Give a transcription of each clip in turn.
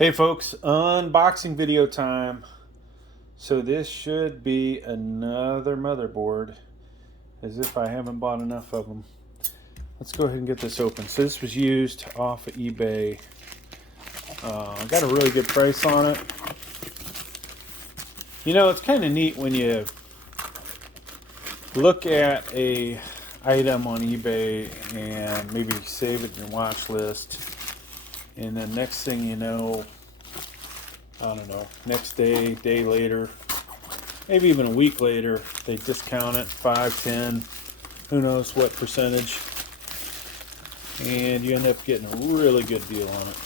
Hey folks, unboxing video time. So this should be another motherboard, as if I haven't bought enough of them. Let's go ahead and get this open. So this was used off of eBay. I got a really good price on it. You know, it's kind of neat when you look at a item on eBay and maybe save it in your watch list, and then next thing you know, I don't know, next day, day later, maybe even a week later, they discount it 5, 10, who knows what percentage, and you end up getting a really good deal on it.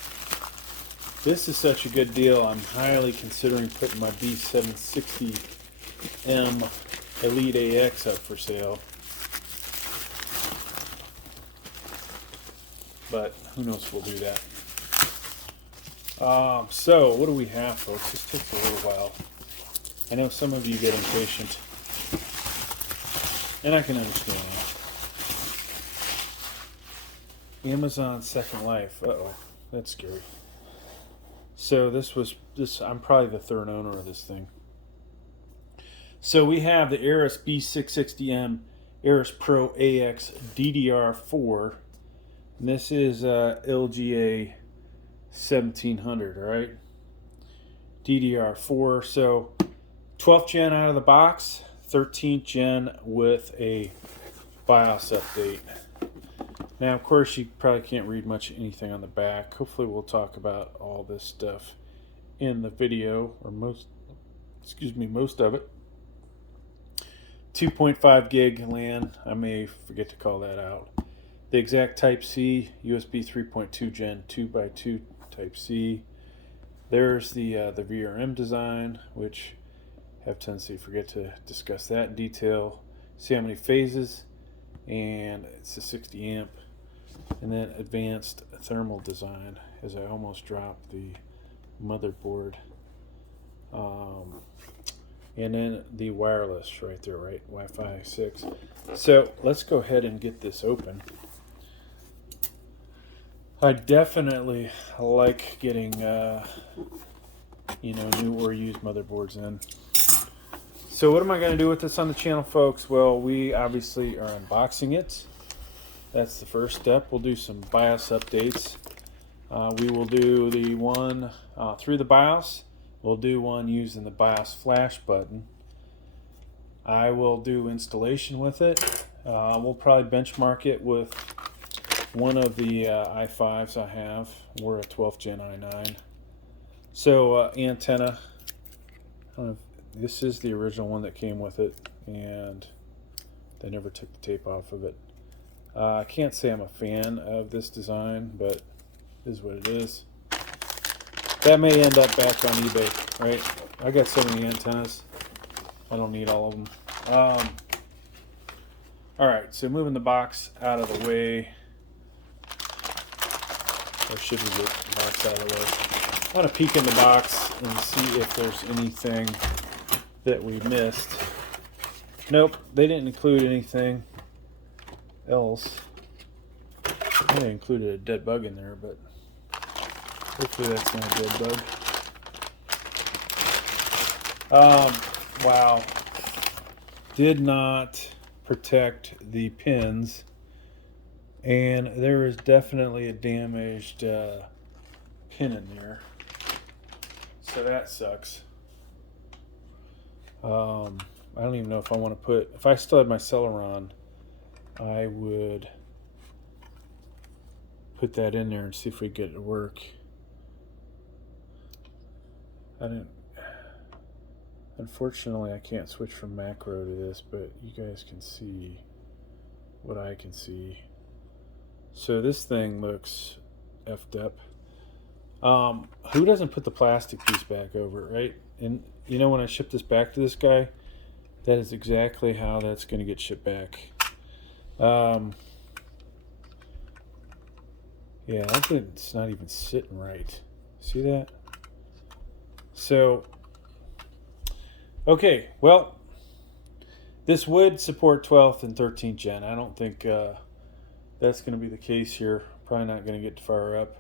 This is such a good deal, I'm highly considering putting my B660M Elite AX up for sale. But who knows if we'll do that. So what do we have, folks? This takes a little while. I know some of you get impatient, and I can understand that. Amazon Second Life. Uh-oh, that's scary. So I'm probably the third owner of this thing. So we have the Aorus B660M Aorus Pro AX DDR4. And this is LGA 1700, all right? DDR4, so 12th gen out of the box, 13th gen with a BIOS update. Now, of course, you probably can't read much anything on the back. Hopefully, we'll talk about all this stuff in the video, or most of it. 2.5 gig LAN, I may forget to call that out. The exact Type-C, USB 3.2 Gen 2x2 Type-C. There's the VRM design, which I have a tendency to forget to discuss that in detail. See how many phases, and it's a 60 amp. And then advanced thermal design, as I almost dropped the motherboard. And then the wireless right there, right? Wi-Fi 6. So let's go ahead and get this open. I definitely like getting, new or used motherboards in. So what am I going to do with this on the channel, folks? Well, we obviously are unboxing it. That's the first step. We'll do some BIOS updates. We will do the one through the BIOS. We'll do one using the BIOS flash button. I will do installation with it. We'll probably benchmark it with one of the i5s I have. We're a 12th gen i9. So antenna. This is the original one that came with it, and they never took the tape off of it. I can't say I'm a fan of this design, but it is what it is. That may end up back on eBay, right? I got so many antennas. I don't need all of them. Alright, so moving the box out of the way. Or should we get the box out of the way? I want to peek in the box and see if there's anything that we missed. Nope, they didn't include anything else. They included a dead bug in there, but hopefully that's not a dead bug. Wow. Did not protect the pins, and there is definitely a damaged pin in there. So that sucks. I don't even know if I want to put, if I still had my Celeron, I would put that in there and see if we get it to work. Unfortunately, I can't switch from macro to this, but you guys can see what I can see. So this thing looks effed up. Who doesn't put the plastic piece back over it, right? And you know, when I ship this back to this guy, that is exactly how that's going to get shipped back. Yeah, I think it's not even sitting right. See that? So, okay, well, this would support 12th and 13th gen. I don't think that's going to be the case here. Probably not going to get far up.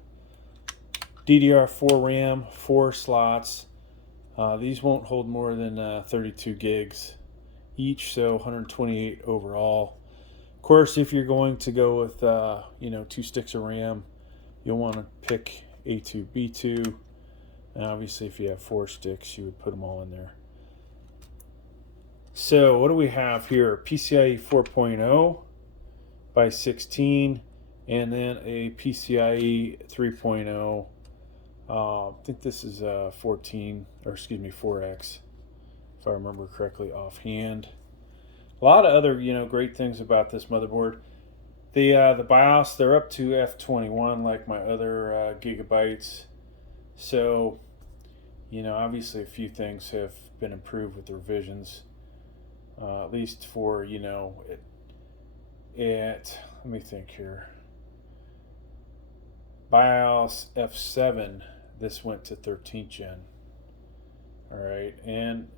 DDR4 RAM, 4 slots. These won't hold more than 32 gigs each, so 128 overall. Of course, if you're going to go with 2 sticks of RAM, you'll want to pick A2, B2, and obviously if you have 4 sticks, you would put them all in there. So what do we have here? PCIe 4.0 by 16, and then a PCIe 3.0. I think this is 4X, if I remember correctly offhand. A lot of other great things about this motherboard. The BIOS, they're up to F21 like my other gigabytes. So obviously a few things have been improved with the revisions. At least for let me think here. BIOS F7, this went to 13th gen. All right, and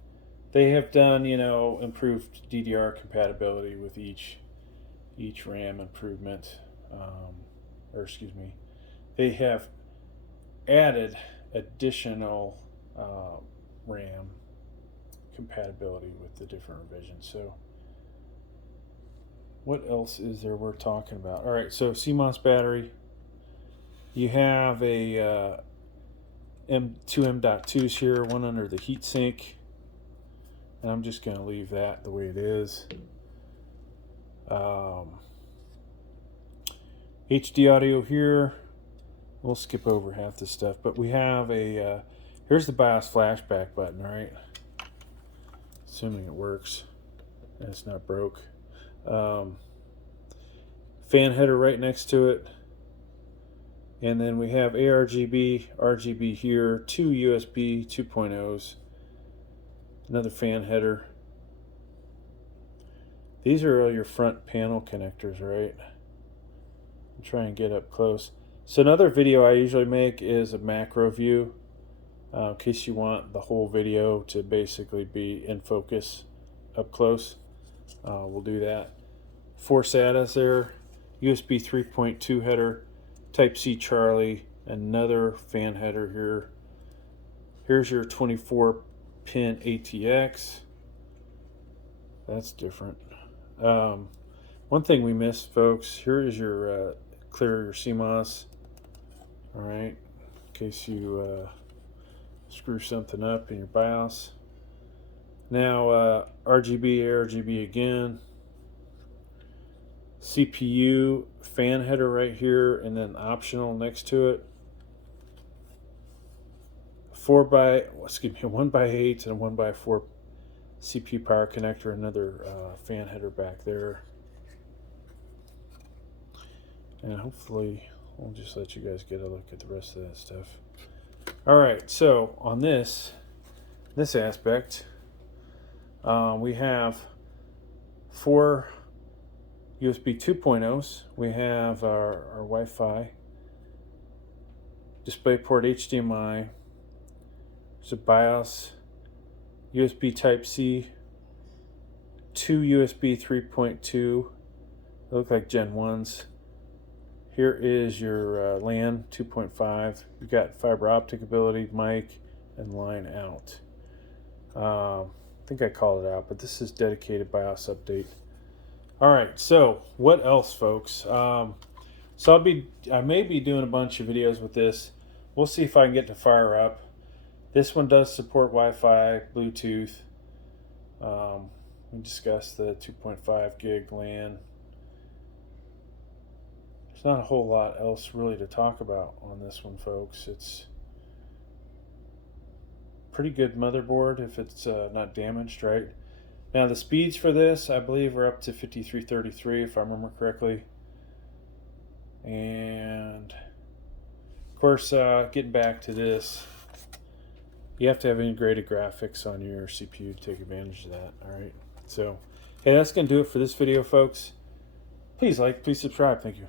they have done improved DDR compatibility with each RAM improvement, they have added additional RAM compatibility with the different revisions. So what else is there worth talking about? All right, so CMOS battery. You have a two M.2s here, one under the heatsink, and I'm just going to leave that the way it is. HD audio here. We'll skip over half this stuff, but we have a here's the BIOS flashback button, all right? Assuming it works and it's not broke. Fan header right next to it. And then we have RGB here, 2 USB 2.0s, another fan header. These are all your front panel connectors, right? I'll try and get up close. So another video I usually make is a macro view, in case you want the whole video to basically be in focus up close. We'll do that. 4 SATAs there, USB 3.2 header, Type-C Charlie, another fan header here. Here's your 24-pin ATX. That's different. One thing we missed, folks, here is your clear your CMOS. All right, in case you screw something up in your BIOS. Now RGB again. CPU fan header right here, and then optional next to it. 1x8 and 1x4 CPU power connector, another fan header back there. And hopefully I'll just let you guys get a look at the rest of that stuff. All right, so on this aspect, we have 4 USB 2.0s. We have our Wi-Fi, DisplayPort HDMI, there's a BIOS, USB Type-C, 2 USB 3.2, they look like Gen 1s. Here is your LAN 2.5. You've got fiber optic ability, mic, and line out. I think I called it out, but this is dedicated BIOS update. All right, so what else, folks? So I may be doing a bunch of videos with this. We'll see if I can get to fire up. This one does support Wi-Fi, Bluetooth. We discussed the 2.5 gig LAN. There's not a whole lot else really to talk about on this one, folks. It's pretty good motherboard if it's not damaged, right? Now the speeds for this, I believe, are up to 5333 if I remember correctly. And of course, getting back to this, you have to have integrated graphics on your CPU to take advantage of that. All right, so hey, that's gonna do it for this video, folks. Please like, please subscribe. Thank you.